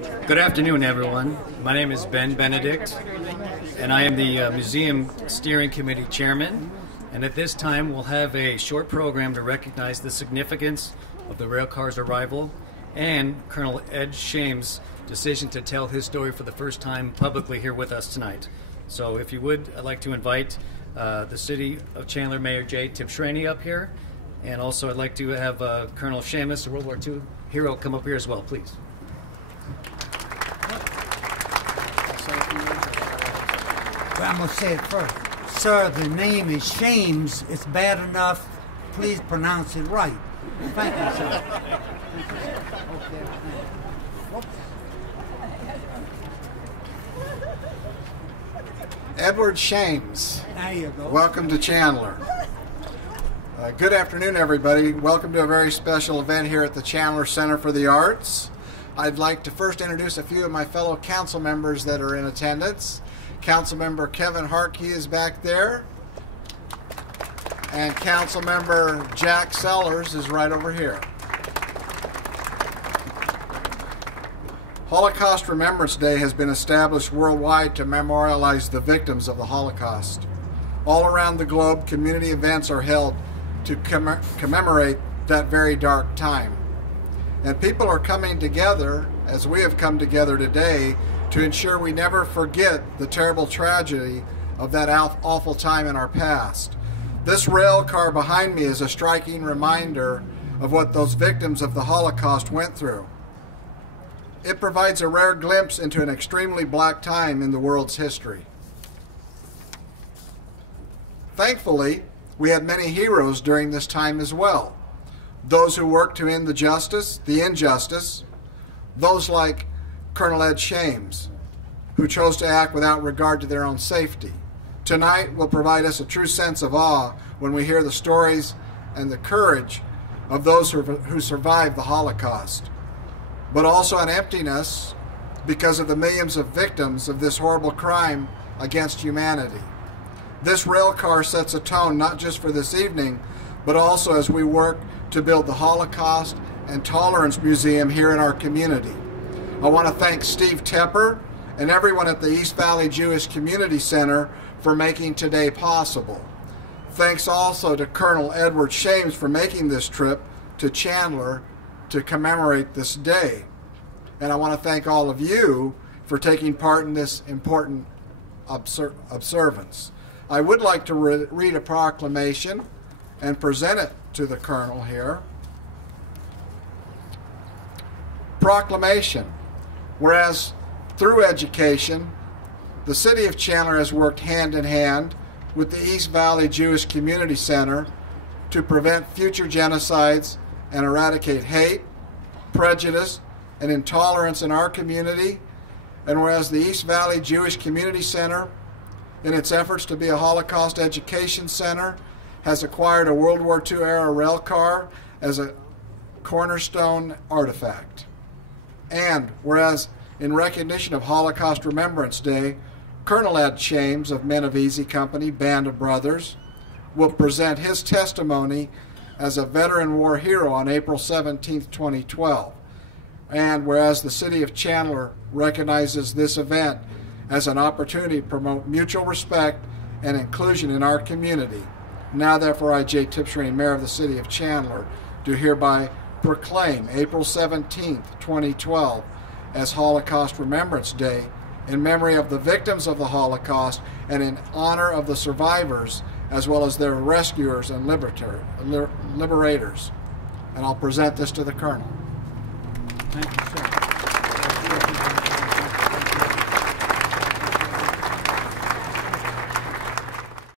Good afternoon, everyone. My name is Ben Benedict, and I am the Museum Steering Committee Chairman. And at this time, we'll have a short program to recognize the significance of the railcar's arrival and Colonel Ed Shame's decision to tell his story for the first time publicly here with us tonight. So if you would, I'd like to invite the City of Chandler Mayor J. Tibshraeny up here. And also I'd like to have Colonel Shamus, a World War II hero, come up here as well, please. Well, I'm going to say it first. Sir, the name is Shames. It's bad enough. Please pronounce it right. Thank you, sir. Edward Shames. There you go. Welcome to Chandler. Good afternoon, everybody. Welcome to a very special event here at the Chandler Center for the Arts. I'd like to first introduce a few of my fellow council members that are in attendance. Councilmember Kevin Harkey is back there. And Councilmember Jack Sellers is right over here. Holocaust Remembrance Day has been established worldwide to memorialize the victims of the Holocaust. All around the globe, community events are held to commemorate that very dark time. And people are coming together, as we have come together today, to ensure we never forget the terrible tragedy of that awful time in our past. This rail car behind me is a striking reminder of what those victims of the Holocaust went through. It provides a rare glimpse into an extremely black time in the world's history. Thankfully, we had many heroes during this time as well. Those who worked to end the injustice, those like Colonel Ed Shames, who chose to act without regard to their own safety. Tonight will provide us a true sense of awe when we hear the stories and the courage of those who survived the Holocaust, but also an emptiness because of the millions of victims of this horrible crime against humanity. This rail car sets a tone not just for this evening, but also as we work to build the Holocaust and Tolerance Museum here in our community. I want to thank Steve Tepper and everyone at the East Valley Jewish Community Center for making today possible. Thanks also to Colonel Edward Shames for making this trip to Chandler to commemorate this day. And I want to thank all of you for taking part in this important observance. I would like to read a proclamation and present it to the Colonel here. Proclamation. Whereas through education, the City of Chandler has worked hand in hand with the East Valley Jewish Community Center to prevent future genocides and eradicate hate, prejudice, and intolerance in our community. And whereas the East Valley Jewish Community Center, in its efforts to be a Holocaust education center, has acquired a World War II era rail car as a cornerstone artifact. And whereas in recognition of Holocaust Remembrance Day, Colonel Ed Shames of Men of Easy Company, Band of Brothers, will present his testimony as a veteran war hero on April 17, 2012. And whereas the City of Chandler recognizes this event as an opportunity to promote mutual respect and inclusion in our community, now therefore I, J. Tibshraeny, Mayor of the City of Chandler, do hereby proclaim April 17, 2012 as Holocaust Remembrance Day in memory of the victims of the Holocaust and in honor of the survivors as well as their rescuers and liberators. And I'll present this to the Colonel. Thank you, sir.